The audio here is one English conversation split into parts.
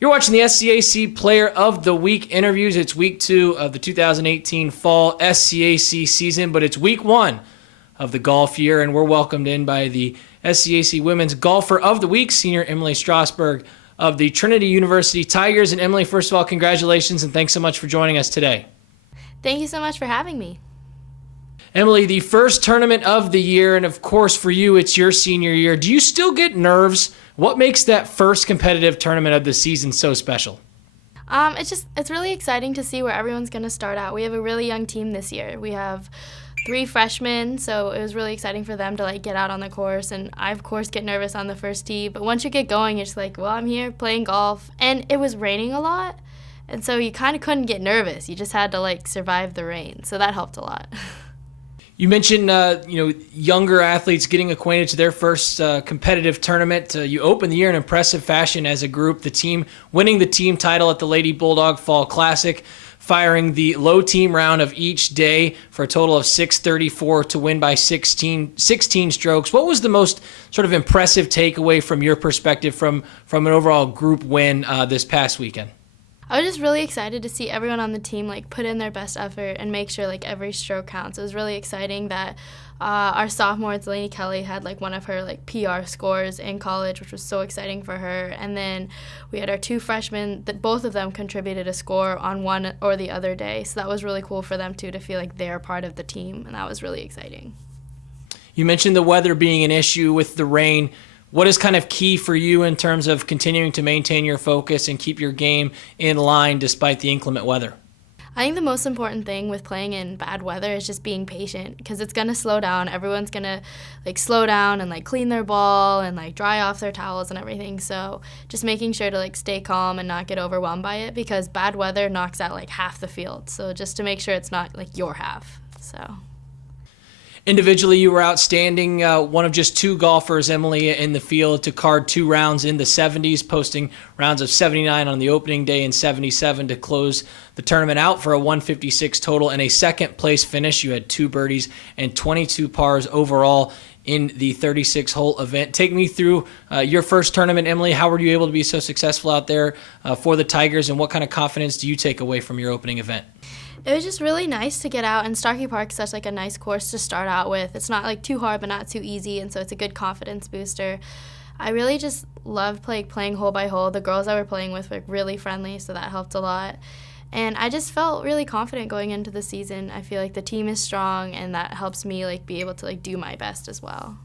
You're watching the SCAC Player of the Week interviews. It's week 2 of the 2018 fall SCAC season, but it's week 1 of the golf year, and we're welcomed in by the SCAC Women's Golfer of the Week, Senior Emilee Strausburg of the Trinity University Tigers. And Emilee, first of all, congratulations and thanks so much for joining us today. Thank you so much for having me. Emilee, the first tournament of the year, and of course for you, it's your senior year. Do you still get nerves? What makes that first competitive tournament of the season so special? It's really exciting to see where everyone's going to start out. We have a really young team this year. We have 3 freshmen, so it was really exciting for them to get out on the course. And I, of course, get nervous on the first tee. But once you get going, it's like, well, I'm here playing golf. And it was raining a lot, and so you kind of couldn't get nervous. You just had to survive the rain. So that helped a lot. You mentioned, younger athletes getting acquainted to their first competitive tournament. You opened the year in impressive fashion as a group, the team winning the team title at the Lady Bulldog Fall Classic, firing the low team round of each day for a total of 634 to win by 16 strokes. What was the most sort of impressive takeaway from your perspective from an overall group win this past weekend? I was just really excited to see everyone on the team put in their best effort and make sure every stroke counts. It was really exciting that our sophomore Delaney Kelly had one of her PR scores in college, which was so exciting for her. And then we had our 2 freshmen that both of them contributed a score on one or the other day. So that was really cool for them too, to feel like they're part of the team, and that was really exciting. You mentioned the weather being an issue with the rain. What is kind of key for you in terms of continuing to maintain your focus and keep your game in line despite the inclement weather? I think the most important thing with playing in bad weather is just being patient, because it's going to slow down. Everyone's going to slow down and clean their ball and dry off their towels and everything. So just making sure to stay calm and not get overwhelmed by it, because bad weather knocks out half the field. So just to make sure it's not your half. So individually, you were outstanding, one of just 2 golfers, Emilee, in the field to card 2 rounds in the 70s, posting rounds of 79 on the opening day and 77 to close the tournament out for a 156 total and a second-place finish. You had 2 birdies and 22 pars overall in the 36-hole event. Take me through your first tournament, Emilee. How were you able to be so successful out there for the Tigers, and what kind of confidence do you take away from your opening event? It was just really nice to get out, and Starcke Park is such a nice course to start out with. It's not too hard but not too easy, and so it's a good confidence booster. I really just loved playing hole by hole. The girls I were playing with were really friendly, so that helped a lot. And I just felt really confident going into the season. I feel like the team is strong, and that helps me be able to do my best as well.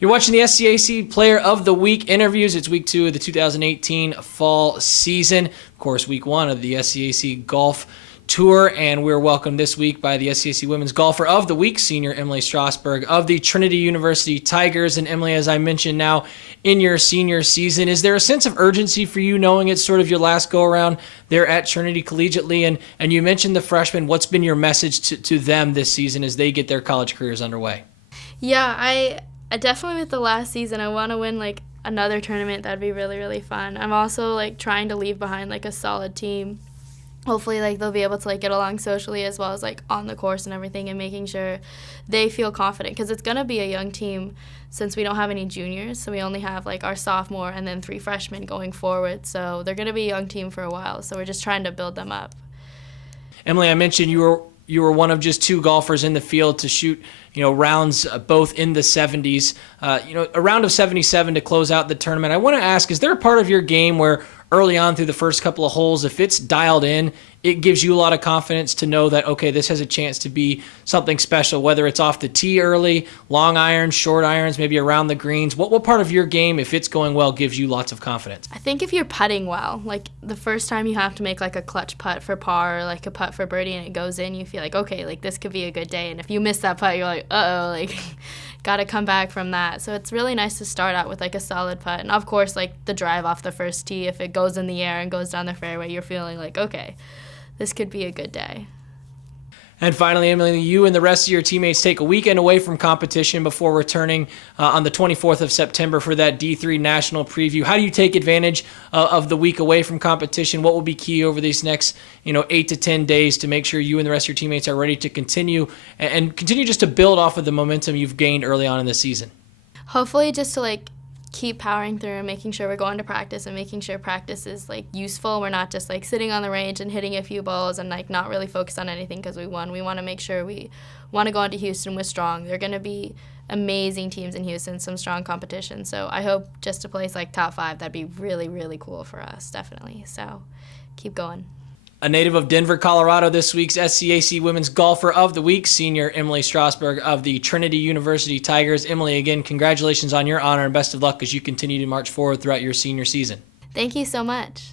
You're watching the SCAC Player of the Week interviews. It's week 2 of the 2018 fall season. Of course, week 1 of the SCAC Golf Tour, and we're welcomed this week by the SCAC Women's Golfer of the Week, Senior Emilee Strausburg of the Trinity University Tigers. And Emilee, as I mentioned, now in your senior season, is there a sense of urgency for you knowing it's sort of your last go-around there at Trinity collegiately? And you mentioned the freshmen. What's been your message to them this season as they get their college careers underway? Yeah, I definitely, with the last season, I want to win another tournament. That'd be really, really fun. I'm also trying to leave behind a solid team. Hopefully they'll be able to get along socially as well as on the course and everything, and making sure they feel confident, because it's going to be a young team since we don't have any juniors. So we only have our sophomore and then 3 freshmen going forward. So they're going to be a young team for a while. So we're just trying to build them up. Emilee, I mentioned you were one of just 2 golfers in the field to shoot rounds both in the 70s, a round of 77 to close out the tournament. I want to ask, is there a part of your game where early on through the first couple of holes, if it's dialed in, it gives you a lot of confidence to know that, okay, this has a chance to be something special, whether it's off the tee early, long irons, short irons, maybe around the greens? What part of your game, if it's going well, gives you lots of confidence? I think if you're putting well, the first time you have to make a clutch putt for par, or a putt for birdie, and it goes in, you feel okay, this could be a good day. And if you miss that putt, you're uh-oh, got to come back from that. So it's really nice to start out with a solid putt. And of course, the drive off the first tee, if it goes in the air and goes down the fairway, you're feeling okay, this could be a good day. And finally, Emilee, you and the rest of your teammates take a weekend away from competition before returning on the 24th of September for that D3 National Preview. How do you take advantage of the week away from competition? What will be key over these next 8 to 10 days to make sure you and the rest of your teammates are ready to continue and continue just to build off of the momentum you've gained early on in the season? Hopefully just to keep powering through and making sure we're going to practice and making sure practice is like useful. We're not just like sitting on the range and hitting a few balls and like not really focused on anything because we won. We want to make sure we want to go into Houston with strong. They're going to be amazing teams in Houston, some strong competition. So I hope just to place like top 5, that'd be really, really cool for us, definitely. So keep going. A native of Denver, Colorado, this week's SCAC Women's Golfer of the Week, senior Emilee Strausburg of the Trinity University Tigers. Emilee, again, congratulations on your honor and best of luck as you continue to march forward throughout your senior season. Thank you so much.